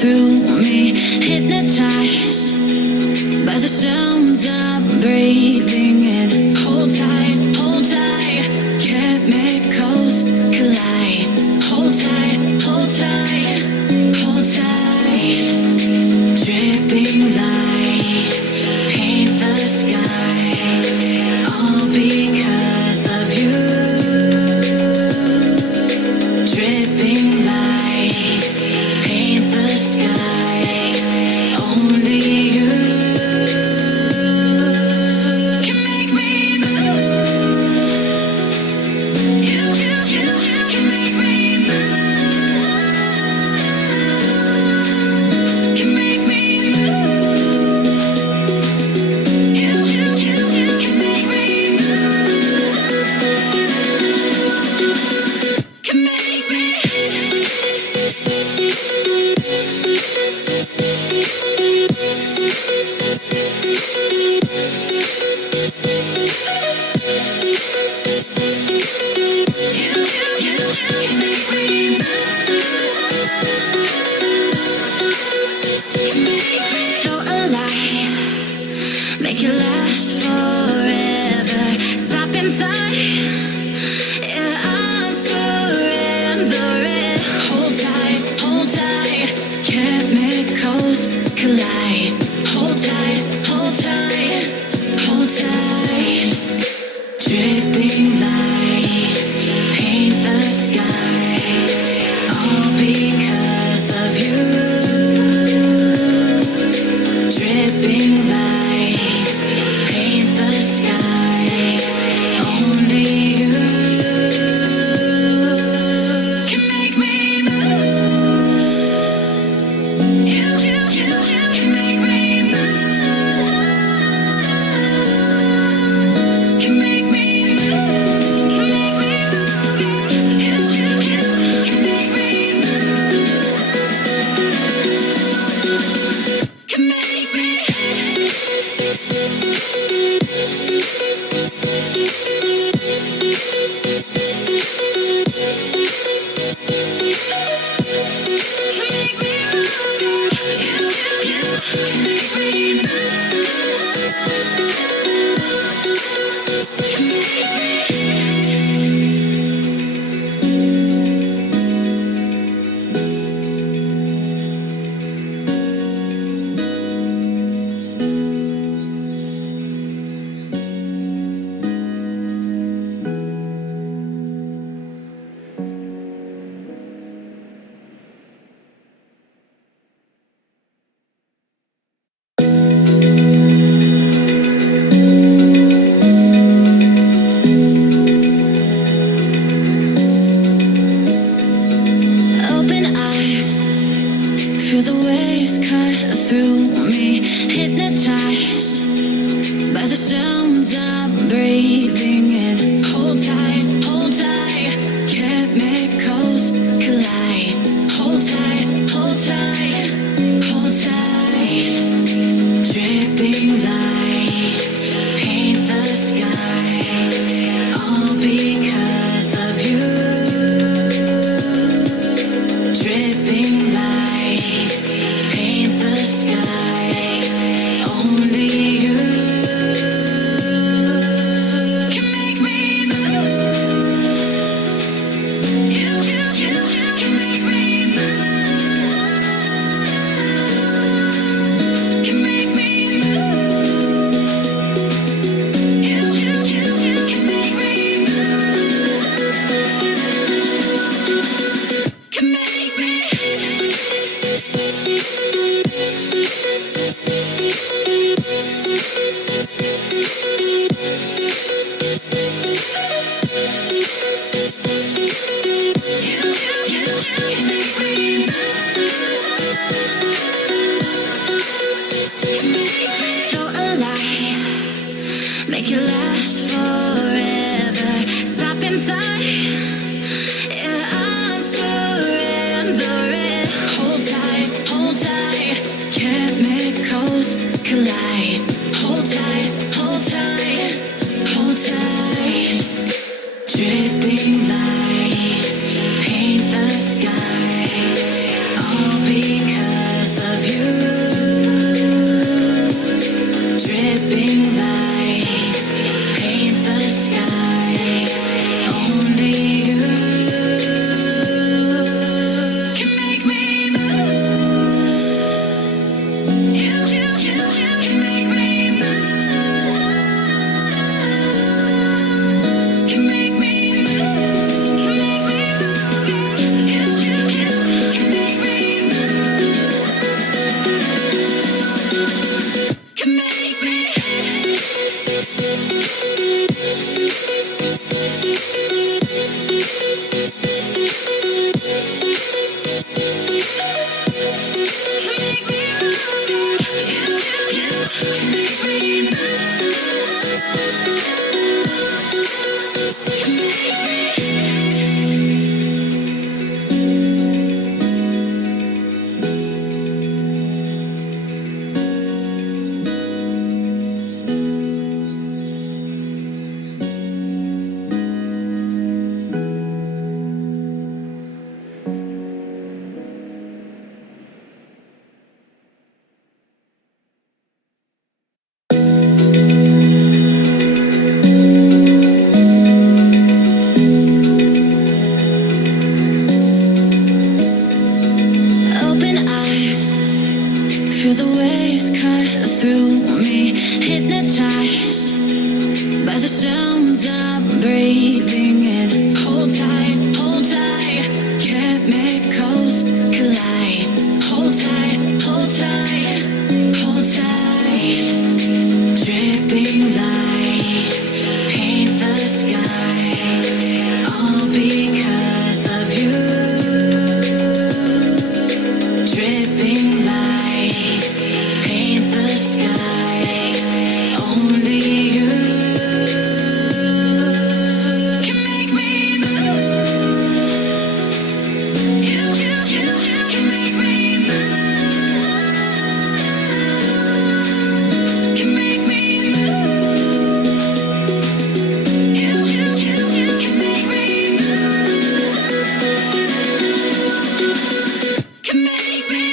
through me, hypnotized by the sounds I'm breathing in. Hold tight, chemicals collide. Hold tight, hold tight, hold tight. Dripping lights paint the skies, all because of you. Dripping lights paint the skies, only you can make me move. You can make me move. Can make me move. You can make me move. Can make me. So alive, make it last forever. Stop in time, yeah, I'll surrender it. Hold tight, chemicals collide. Hold tight, hold tight. Dripping lights paint the skies, all because of you. Dripping lights paint the skies, only Feel the waves cut through me, hypnotized by the sounds I'm breathing in. Hold tight, hold tight, chemicals collide. Hold tight, hold tight, hold tight. Dripping lights paint the skies, all because of you. Dripping lights paint the skies, only you can make me move. You can make me move. Can make me move. You can make me move. Can make me.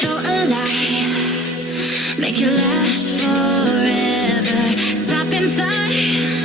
So alive, make it last forever. Stop in time.